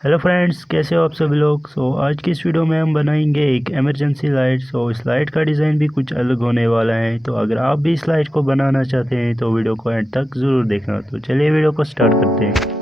Hello friends, कैसे हो आप सभी लोग। आज की इस वीडियो में हम बनाएंगे एक इमरजेंसी लाइट। इस लाइट का डिज़ाइन भी कुछ अलग होने वाला है। तो अगर आप भी इस लाइट को बनाना चाहते हैं तो वीडियो को एंड तक ज़रूर देखना। तो चलिए वीडियो को स्टार्ट करते हैं।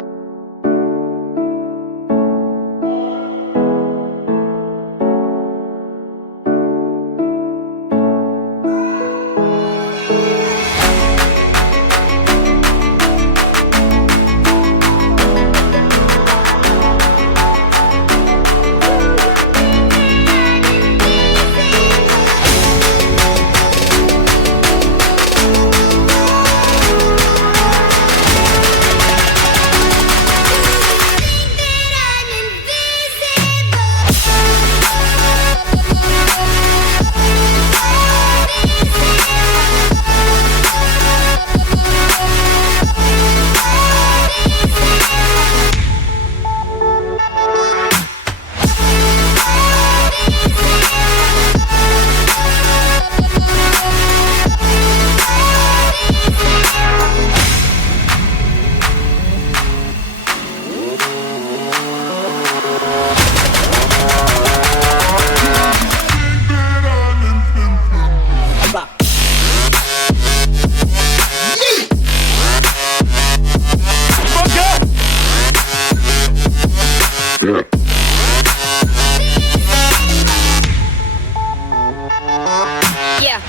Yeah.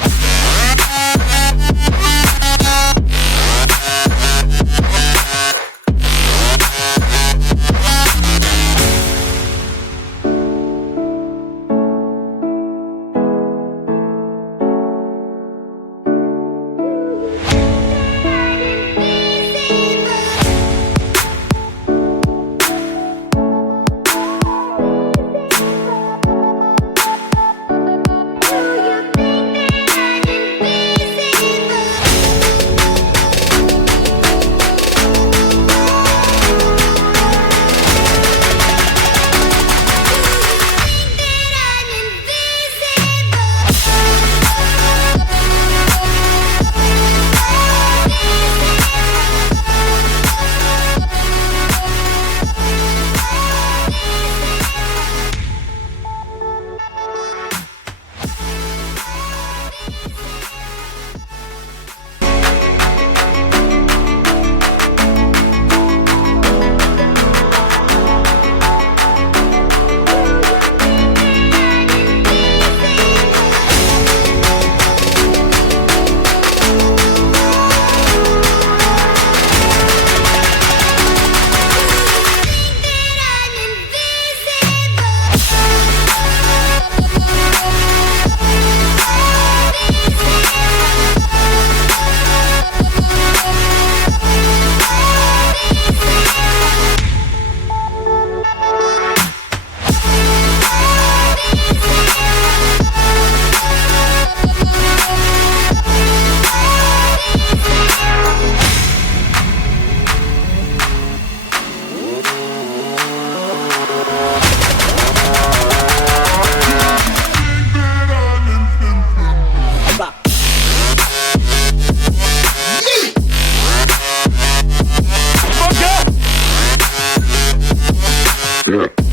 Yeah.